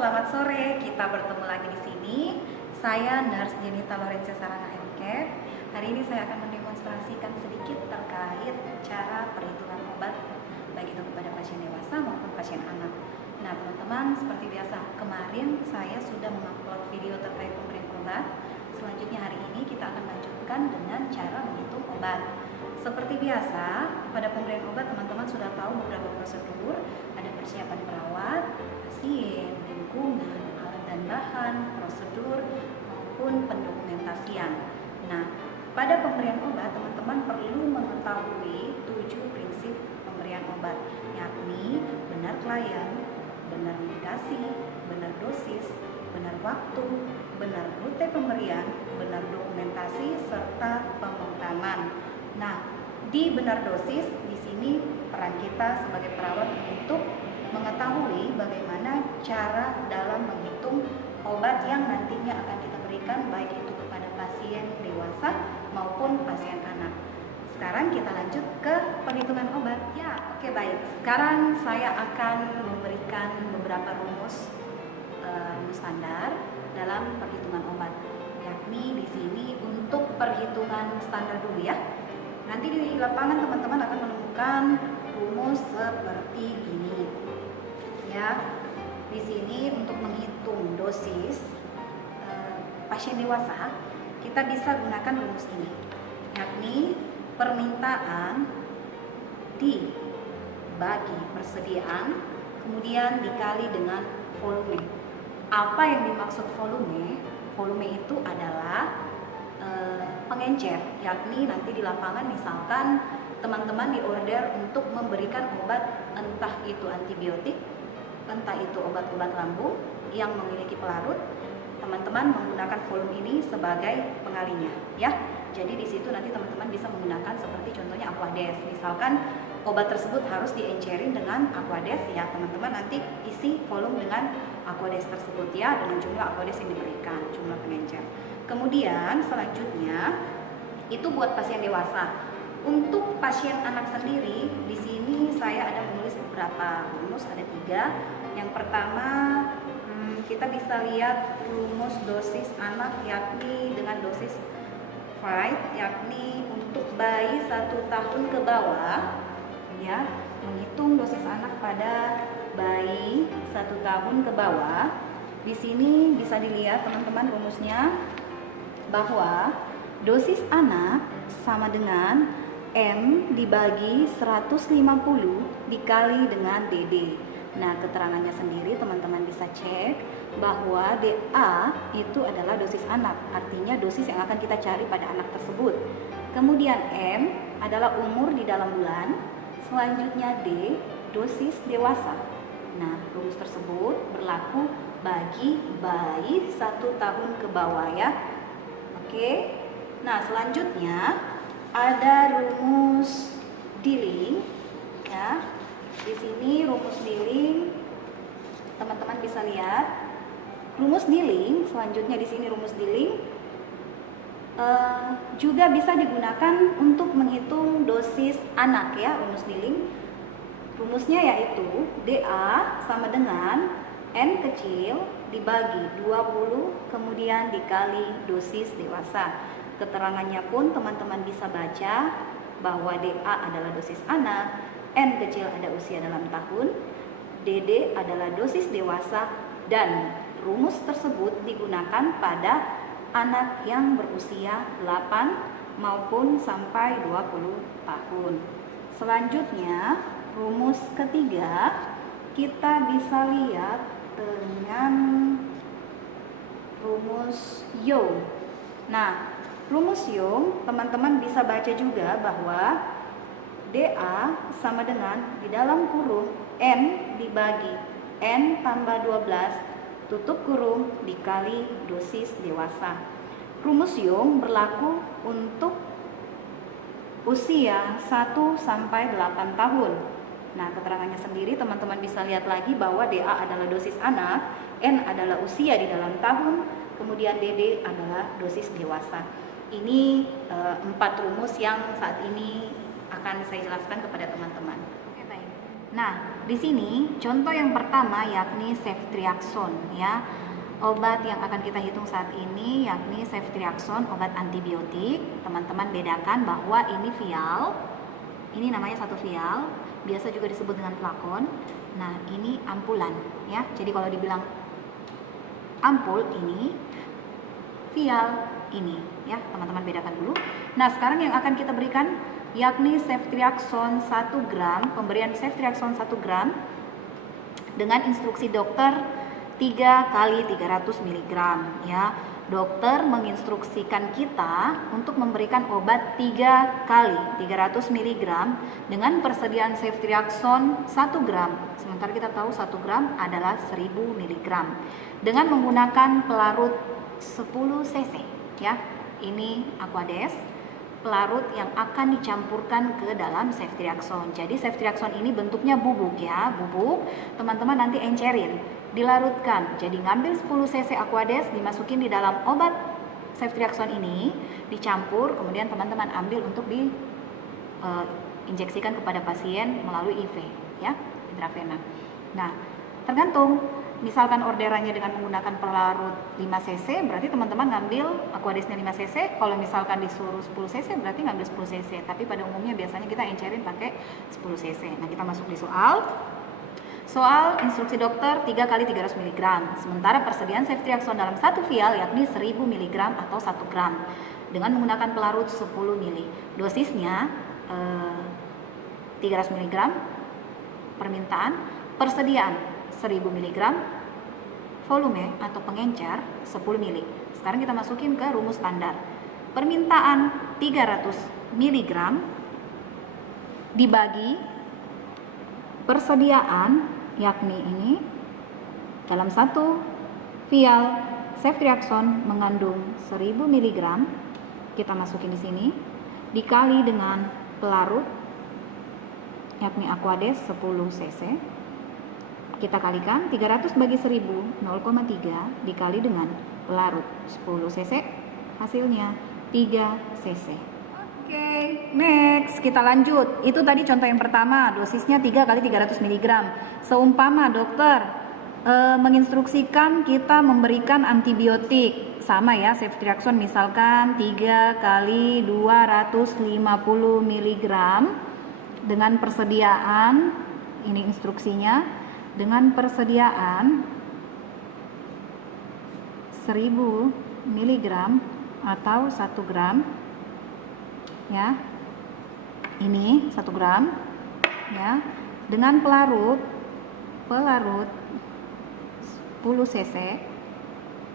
selamat sore. Kita bertemu lagi di sini. Saya Nurse Jenita Lorenza Sarana MK. Hari ini saya akan mendemonstrasikan sedikit terkait cara perhitungan obat baik itu kepada pasien dewasa maupun pasien anak. Nah, teman-teman, seperti biasa, kemarin saya sudah mengupload video terkait pemberian obat. Selanjutnya hari ini kita akan lanjutkan dengan cara menghitung obat. Seperti biasa, pada pemberian obat teman-teman sudah tahu beberapa prosedur, ada persiapan perawat, pasien, lingkungan, alat dan bahan, prosedur, maupun pendokumentasian. Nah, pada pemberian obat teman-teman perlu mengetahui 7 prinsip pemberian obat, yakni benar klien, benar medikasi, benar dosis, benar waktu, benar rute pemberian, benar dokumentasi, serta pemrograman. Nah, di benar dosis, di sini peran kita sebagai perawat untuk mengetahui bagaimana cara dalam menghitung obat yang nantinya akan kita berikan baik itu kepada pasien dewasa maupun pasien anak. Sekarang kita lanjut ke perhitungan obat. Ya, oke, baik. Sekarang saya akan memberikan beberapa rumus standar dalam perhitungan obat. Yakni di sini untuk perhitungan standar dulu ya. Nanti di lapangan teman-teman akan menemukan rumus seperti ini. Ya, di sini untuk menghitung dosis pasien dewasa, kita bisa gunakan rumus ini, yakni permintaan dibagi persediaan, kemudian dikali dengan volume. Apa yang dimaksud volume? Volume itu adalah pengencer, yakni nanti di lapangan misalkan teman-teman diorder untuk memberikan obat, entah itu antibiotik, entah itu obat-obat lambung yang memiliki pelarut, teman-teman menggunakan volume ini sebagai pengalinya ya. Jadi di situ nanti teman-teman bisa menggunakan seperti contohnya Aquades. Misalkan obat tersebut harus diencerin dengan Aquades ya, teman-teman nanti isi volume dengan Aquades tersebut ya, dengan jumlah Aquades yang diberikan, jumlah pengencer. Kemudian selanjutnya itu buat pasien dewasa. Untuk pasien anak sendiri, di sini saya ada menulis beberapa rumus, ada 3. Yang pertama, kita bisa lihat rumus dosis anak, yakni dengan dosis Freud, yakni untuk bayi 1 tahun ke bawah, ya, menghitung dosis anak pada bayi 1 tahun ke bawah. Di sini bisa dilihat teman-teman rumusnya bahwa dosis anak sama dengan M dibagi 150 dikali dengan DD. Nah, keterangannya sendiri teman-teman bisa cek bahwa DA itu adalah dosis anak, artinya dosis yang akan kita cari pada anak tersebut. Kemudian M adalah umur di dalam bulan, selanjutnya D dosis dewasa. Nah, rumus tersebut berlaku bagi bayi 1 tahun ke bawah ya. Oke. Nah, selanjutnya ada rumus Dilling ya. Di sini rumus Dilling teman-teman bisa lihat. Rumus Dilling selanjutnya di sini rumus Dilling juga bisa digunakan untuk menghitung dosis anak ya, rumus Dilling. Rumusnya yaitu DA sama dengan N kecil dibagi 20 kemudian dikali dosis dewasa. Keterangannya pun teman-teman bisa baca bahwa DA adalah dosis anak, N kecil ada usia dalam tahun, DD adalah dosis dewasa, dan rumus tersebut digunakan pada anak yang berusia 8 maupun sampai 20 tahun. Selanjutnya, rumus ketiga kita bisa lihat dengan rumus Young. Nah, rumus Young teman-teman bisa baca juga bahwa DA sama dengan di dalam kurung N dibagi N tambah 12 tutup kurung dikali dosis dewasa. Rumus Young berlaku untuk usia 1 sampai 8 tahun. Nah, keterangannya sendiri teman-teman bisa lihat lagi bahwa DA adalah dosis anak, N adalah usia di dalam tahun, kemudian DD adalah dosis dewasa. Ini 4 rumus yang saat ini akan saya jelaskan kepada teman-teman. Oke, baik. Nah, di sini contoh yang pertama yakni ceftriaxone ya. Obat yang akan kita hitung saat ini yakni ceftriaxone, obat antibiotik. Teman-teman bedakan bahwa ini vial, ini namanya satu vial, biasa juga disebut dengan flakon. Nah, ini ampulan ya. Jadi kalau dibilang ampul ini, vial ini ya, teman-teman bedakan dulu. Nah, sekarang yang akan kita berikan yakni ceftriaxone 1 gram, pemberian ceftriaxone 1 gram dengan instruksi dokter 3 kali 300 mg ya. Dokter menginstruksikan kita untuk memberikan obat 3 kali 300 mg dengan persediaan ceftriaxone 1 gram. Sementara kita tahu 1 gram adalah 1000 mg dengan menggunakan pelarut 10 cc ya. Ini Aquades, pelarut yang akan dicampurkan ke dalam ceftriaxone. Jadi ceftriaxone ini bentuknya bubuk ya, bubuk. Teman-teman nanti encerin, dilarutkan. Jadi ngambil 10 cc Aquades, dimasukin di dalam obat ceftriaxone ini, dicampur, kemudian teman-teman ambil untuk diinjeksikan kepada pasien melalui IV ya, intravena. Nah, tergantung. Misalkan orderannya dengan menggunakan pelarut 5 cc, berarti teman-teman ngambil Aquadesnya 5 cc. Kalau misalkan disuruh 10 cc, berarti ngambil 10 cc. Tapi pada umumnya biasanya kita encerin pakai 10 cc. Nah, kita masuk di soal. Soal instruksi dokter 3 kali 300 mg. Sementara persediaan ceftriaxone dalam satu vial yakni 1000 mg atau 1 gram dengan menggunakan pelarut 10 ml. Dosisnya 300 mg. Permintaan persediaan 1000 mg, volume atau pengencer 10 ml. Sekarang kita masukin ke rumus standar. Permintaan 300 mg dibagi persediaan, yakni ini dalam satu vial ceftriaxone mengandung 1000 mg, kita masukin di sini, dikali dengan pelarut yakni Aquades 10 cc. Kita kalikan 300 bagi 1000, 0,3 dikali dengan pelarut 10 cc, hasilnya 3 cc. Oke, next kita lanjut. Itu tadi contoh yang pertama, dosisnya 3 kali 300 mg. Seumpama dokter menginstruksikan kita memberikan antibiotik, sama ya, ceftriaxone misalkan 3 kali 250 mg dengan persediaan, ini instruksinya, dengan persediaan 1000 mg atau 1 gram ya. Ini 1 gram ya, dengan pelarut 10 cc.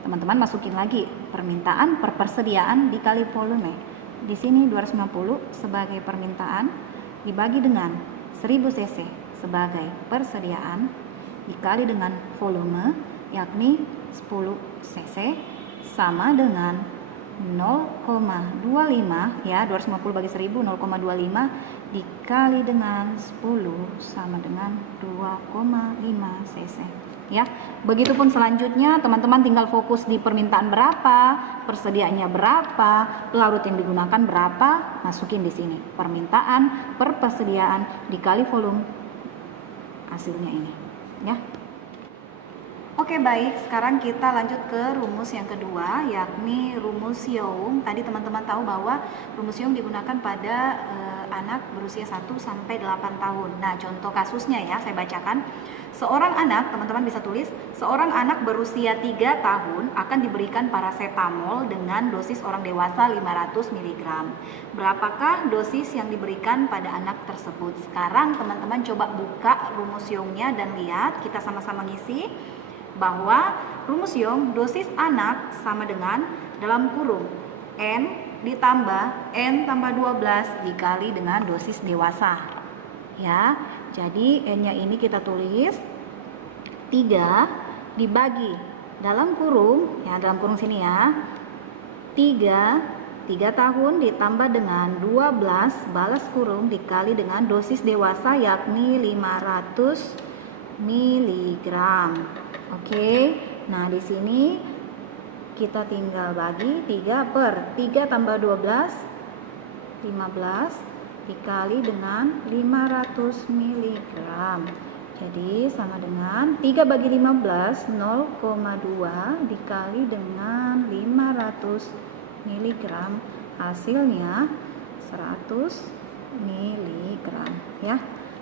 Teman-teman masukin lagi permintaan per persediaan dikali volume. Di sini 250 sebagai permintaan dibagi dengan 1000 cc sebagai persediaan dikali dengan volume yakni 10 cc sama dengan 0,25 ya, 250 bagi 1000 0,25 dikali dengan 10 sama dengan 2,5 cc ya. Begitupun selanjutnya, teman-teman tinggal fokus di permintaan berapa, persediaannya berapa, pelarut yang digunakan berapa, masukin di sini permintaan per persediaan dikali volume, hasilnya ini ya. Oke, baik, sekarang kita lanjut ke rumus yang kedua, yakni rumus Young. Tadi teman-teman tahu bahwa rumus Young digunakan pada anak berusia 1 sampai 8 tahun. Nah, contoh kasusnya ya, saya bacakan. Seorang anak, teman-teman bisa tulis, seorang anak berusia 3 tahun akan diberikan paracetamol dengan dosis orang dewasa 500 mg. Berapakah dosis yang diberikan pada anak tersebut? Sekarang teman-teman coba buka rumus Young-nya dan lihat, kita sama-sama ngisi bahwa rumus Young dosis anak sama dengan dalam kurung N ditambah N tambah 12 dikali dengan dosis dewasa ya. Jadi N-nya ini kita tulis 3 dibagi dalam kurung ya, dalam kurung sini ya, 3 tahun ditambah dengan 12 balas kurung dikali dengan dosis dewasa yakni 500 mg. Oke, nah di sini kita tinggal bagi 3 per 3 tambah 12, 15 dikali dengan 500 mg. Jadi sama dengan 3 bagi 15, 0,2 dikali dengan 500 mg. Hasilnya 100 mg ya.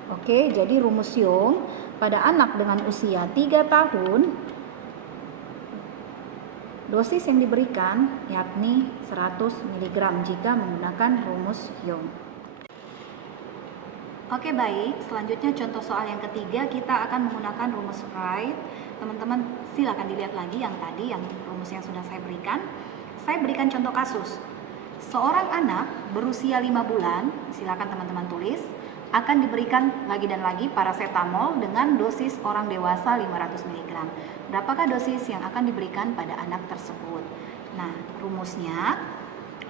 Oke, jadi rumus Young pada anak dengan usia 3 tahun dosis yang diberikan yakni 100 mg jika menggunakan rumus Young. Oke, baik, selanjutnya contoh soal yang ketiga kita akan menggunakan rumus Wright. Teman-teman silakan dilihat lagi yang tadi, yang rumus yang sudah saya berikan. Saya berikan contoh kasus. Seorang anak berusia 5 bulan, silakan teman-teman tulis, akan diberikan lagi dan lagi paracetamol dengan dosis orang dewasa 500 mg. Berapakah dosis yang akan diberikan pada anak tersebut? Nah, rumusnya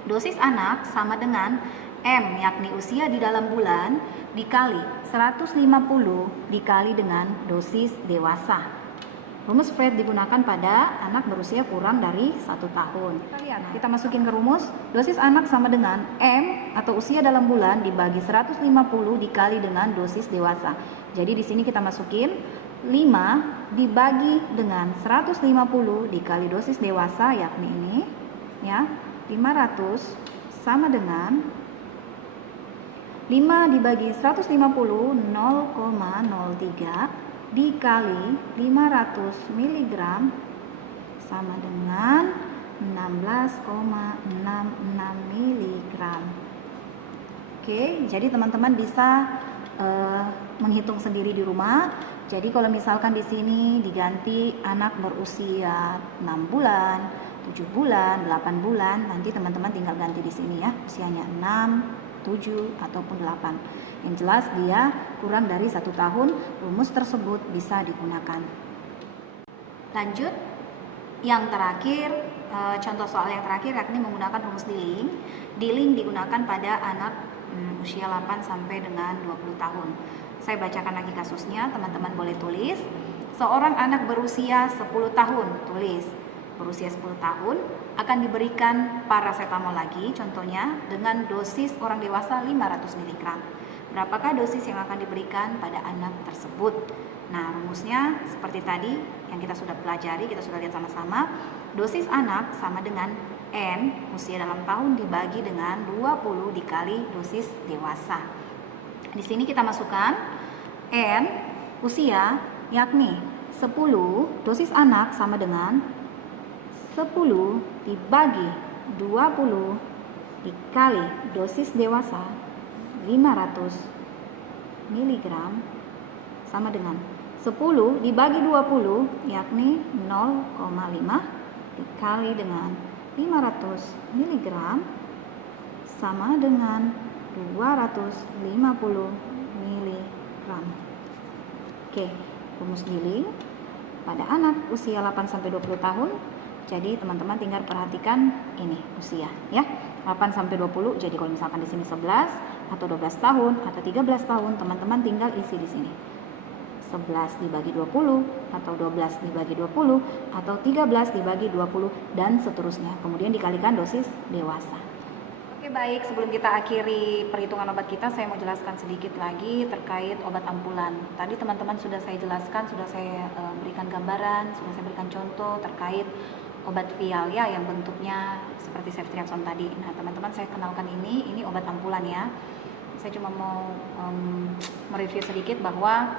dosis anak sama dengan M, yakni usia di dalam bulan, dikali 150 dikali dengan dosis dewasa. Rumus Fred digunakan pada anak berusia kurang dari 1 tahun. Kita masukin ke rumus, dosis anak sama dengan M atau usia dalam bulan dibagi 150 dikali dengan dosis dewasa. Jadi di sini kita masukin 5 dibagi dengan 150 dikali dosis dewasa, yakni ini ya, 500 sama dengan 5 dibagi 150, 0,03 dikali 500 mg sama dengan 16,66 mg. Oke, jadi teman-teman bisa menghitung sendiri di rumah. Jadi kalau misalkan di sini diganti anak berusia 6 bulan, 7 bulan, 8 bulan, nanti teman-teman tinggal ganti di sini ya, usianya 6, 7 ataupun 8. Yang jelas dia kurang dari 1 tahun, rumus tersebut bisa digunakan. Lanjut, yang terakhir, contoh soal yang terakhir yakni menggunakan rumus Dilling. Dilling digunakan pada anak usia 8 sampai dengan 20 tahun. Saya bacakan lagi kasusnya, teman-teman boleh tulis. Seorang anak berusia 10 tahun, tulis. Berusia 10 tahun akan diberikan paracetamol lagi, contohnya dengan dosis orang dewasa 500 mg. Berapakah dosis yang akan diberikan pada anak tersebut? Nah, rumusnya seperti tadi yang kita sudah pelajari, kita sudah lihat sama-sama. Dosis anak sama dengan N, usia dalam tahun dibagi dengan 20 dikali dosis dewasa. Di sini kita masukkan N, usia, yakni 10, dosis anak sama dengan 10 dibagi 20 dikali dosis dewasa 500 mg sama dengan 10 dibagi 20 yakni 0,5 dikali dengan 500 mg sama dengan 250 mg. Oke, rumus Dilling pada anak usia 8 sampai 20 tahun. Jadi teman-teman tinggal perhatikan ini usia ya. 8 sampai 20. Jadi kalau misalkan di sini 11 atau 12 tahun atau 13 tahun, teman-teman tinggal isi di sini. 11 dibagi 20 atau 12 dibagi 20 atau 13 dibagi 20 dan seterusnya. Kemudian dikalikan dosis dewasa. Oke, baik, sebelum kita akhiri perhitungan obat kita, saya mau jelaskan sedikit lagi terkait obat ampulan. Tadi teman-teman sudah saya jelaskan, sudah saya berikan gambaran, sudah saya berikan contoh terkait obat vial ya, yang bentuknya seperti ceftriaxone tadi. Nah, teman-teman saya kenalkan ini obat ampulan ya. Saya cuma mau mereview sedikit bahwa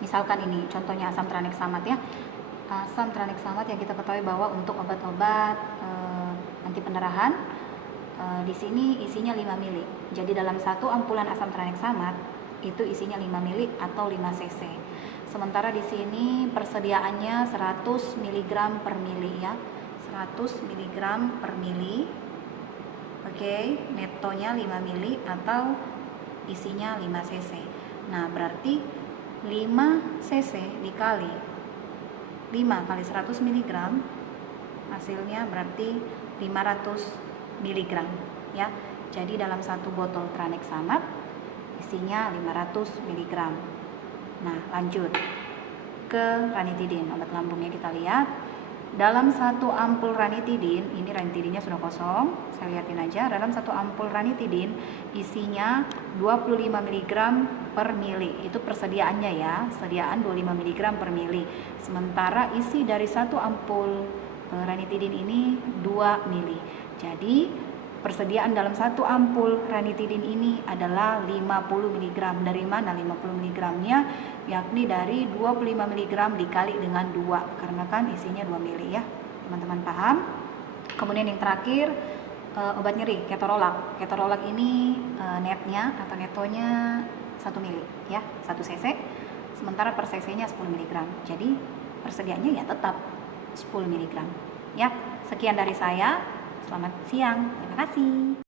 misalkan ini contohnya asam tranexamat ya. Asam tranexamat yang kita ketahui bahwa untuk obat-obat anti pendarahan di sini isinya 5 mili. Jadi dalam satu ampulan asam tranexamat itu isinya 5 mili atau 5 cc. Sementara di sini persediaannya 100 mg per mili ya. 100 mg per mili. Oke, netonya 5 mili atau isinya 5 cc. Nah, berarti 5 cc dikali 5 kali 100 mg hasilnya berarti 500 mg ya. Jadi dalam satu botol tranexamat isinya 500 mg. Nah, lanjut ke ranitidin, obat lambungnya kita lihat. dalam satu ampul ranitidin, ini ranitidinnya sudah kosong, saya lihatin aja, dalam satu ampul ranitidin isinya 25 mg per mili, itu persediaannya ya, sediaan 25 mg per mili. Sementara isi dari satu ampul ranitidin ini 2 mili. Jadi persediaan dalam satu ampul ranitidin ini adalah 50 mg. Dari mana 50 mg-nya? Yakni dari 25 mg dikali dengan 2, karena kan isinya 2 mili ya. Teman-teman paham? Kemudian yang terakhir, obat nyeri, ketorolak. Ketorolak ini netnya atau netonya 1 mili ya, 1 cc. Sementara per cc-nya 10 mg. Jadi persediaannya ya tetap 10 mg. Ya, sekian dari saya. Selamat siang. Terima kasih.